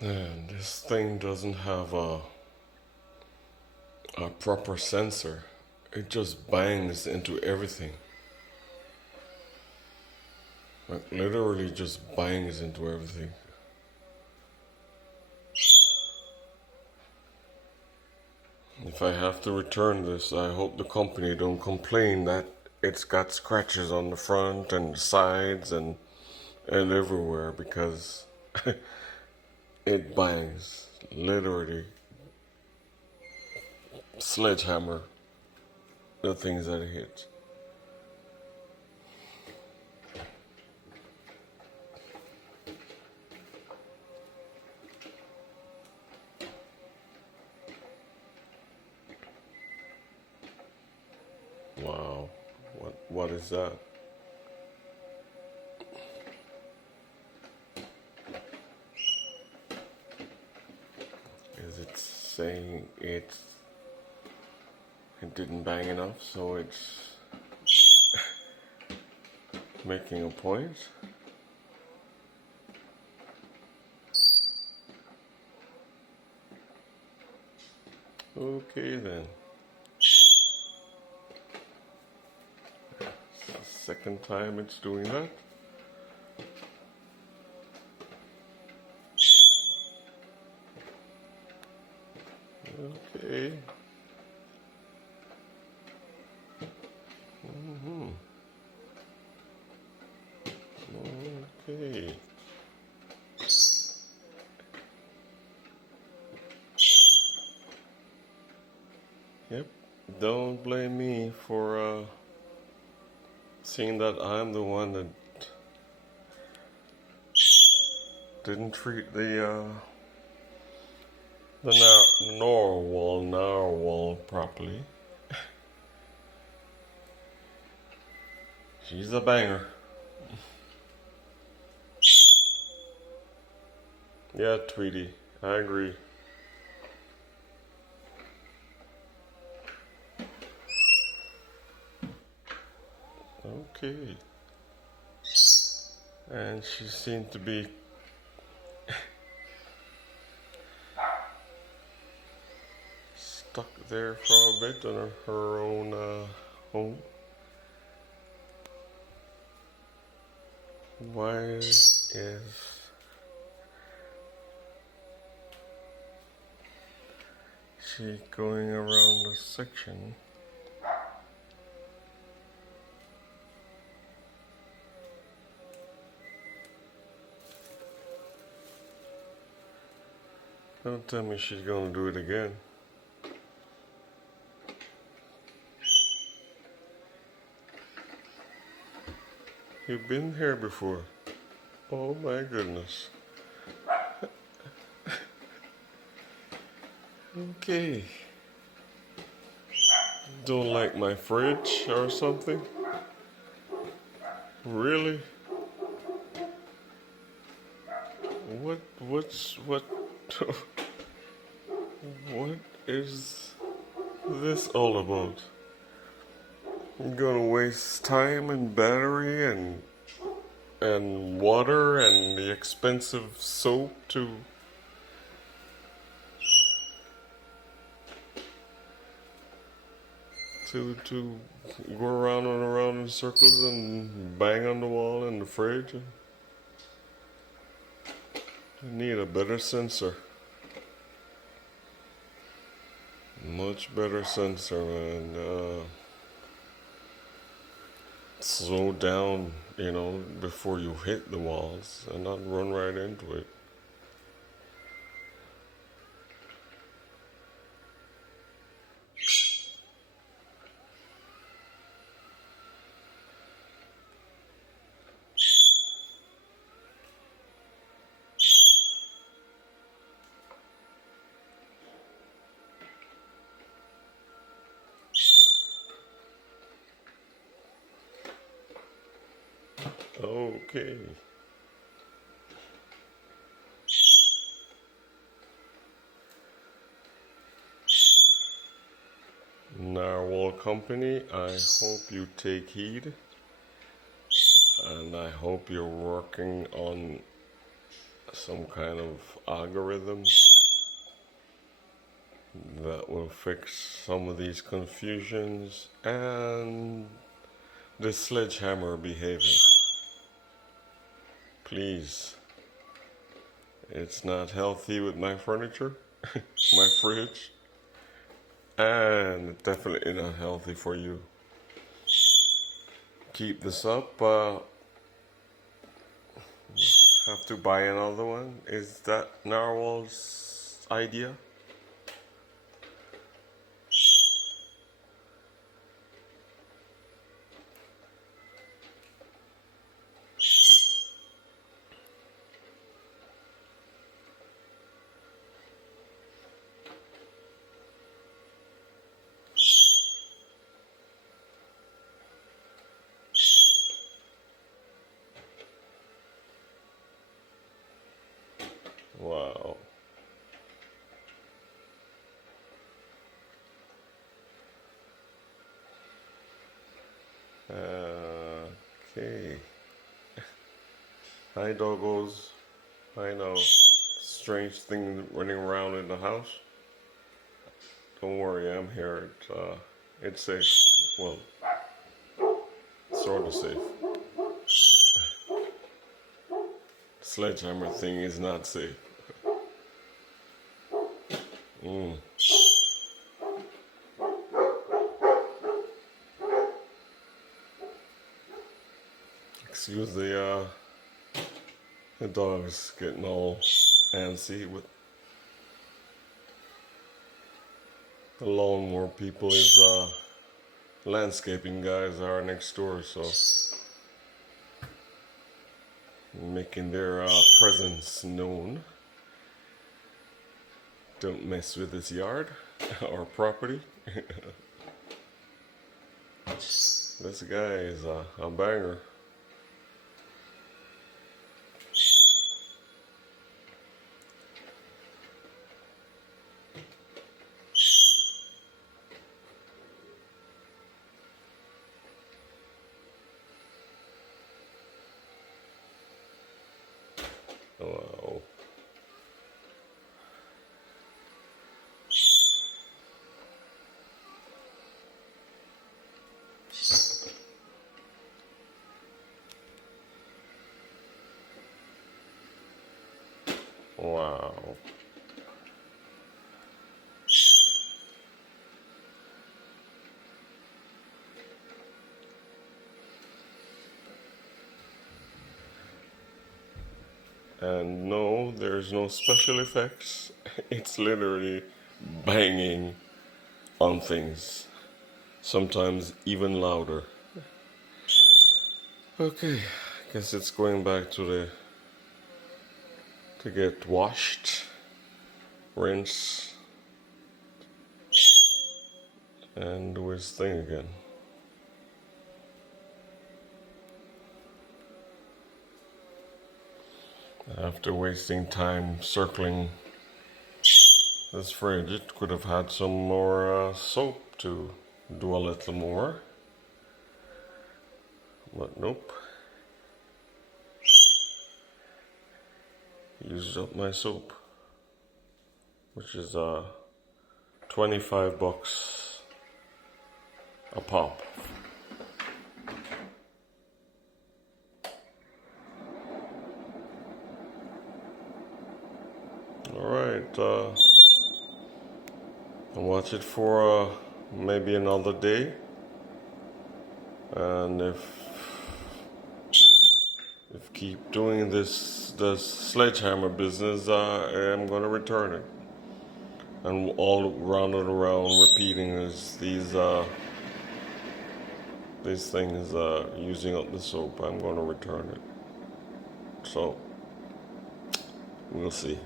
And this thing doesn't have a proper sensor. It just bangs into everything. Like literally just bangs into everything. If I have to return this, I hope the company don't complain that it's got scratches on the front and the sides and everywhere, because it bangs. Literally sledgehammer the things that it hits. Wow. What is that? Is it saying it didn't bang enough, so it's making a point? Okay then. It's the second time it's doing that. Okay. Okay. Yep. Don't blame me for seeing that I'm the one that didn't treat the narwhal properly. She's a banger. Yeah, Tweety, I agree. Okay. And she seemed to be stuck there for a bit on her own home. Why is she going around the section? Don't tell me she's gonna do it again. You've been here before. Oh my goodness. Okay. Don't like my fridge or something? Really? What what is this all about? I'm gonna waste time and battery and water and the expensive soap to go around and around in circles and bang on the wall in the fridge. I need a better sensor. Much better sensor, and slow down, before you hit the walls and not run right into it. Okay. Narwhal Company, I hope you take heed, and I hope you're working on some kind of algorithm that will fix some of these confusions and the sledgehammer behavior. Please, it's not healthy with my furniture, my fridge, and definitely not healthy for you. Keep this up. Have to buy another one. Is that Narwhal's idea? Wow. Okay. Hi, doggos. I know. Strange thing running around in the house. Don't worry, I'm here. It's safe. Well, sort of safe. Sledgehammer thing is not safe. Excuse the dog's getting all antsy with the lawnmower people. His landscaping guys are next door, so making their presence known. Don't mess with his yard or property. This guy is a banger. Wow. Wow. And no, there's no special effects. It's literally banging on things. Sometimes even louder. Okay, guess it's going back to get washed, rinse, and do his thing again. After wasting time circling this fridge, it could have had some more soap to do a little more. But nope. Used up my soap, which is $25 a pop. Alright, I'll watch it for maybe another day. And if keep doing the sledgehammer business, I'm gonna return it. And all round and around repeating is these things using up the soap. I'm gonna return it. So we'll see.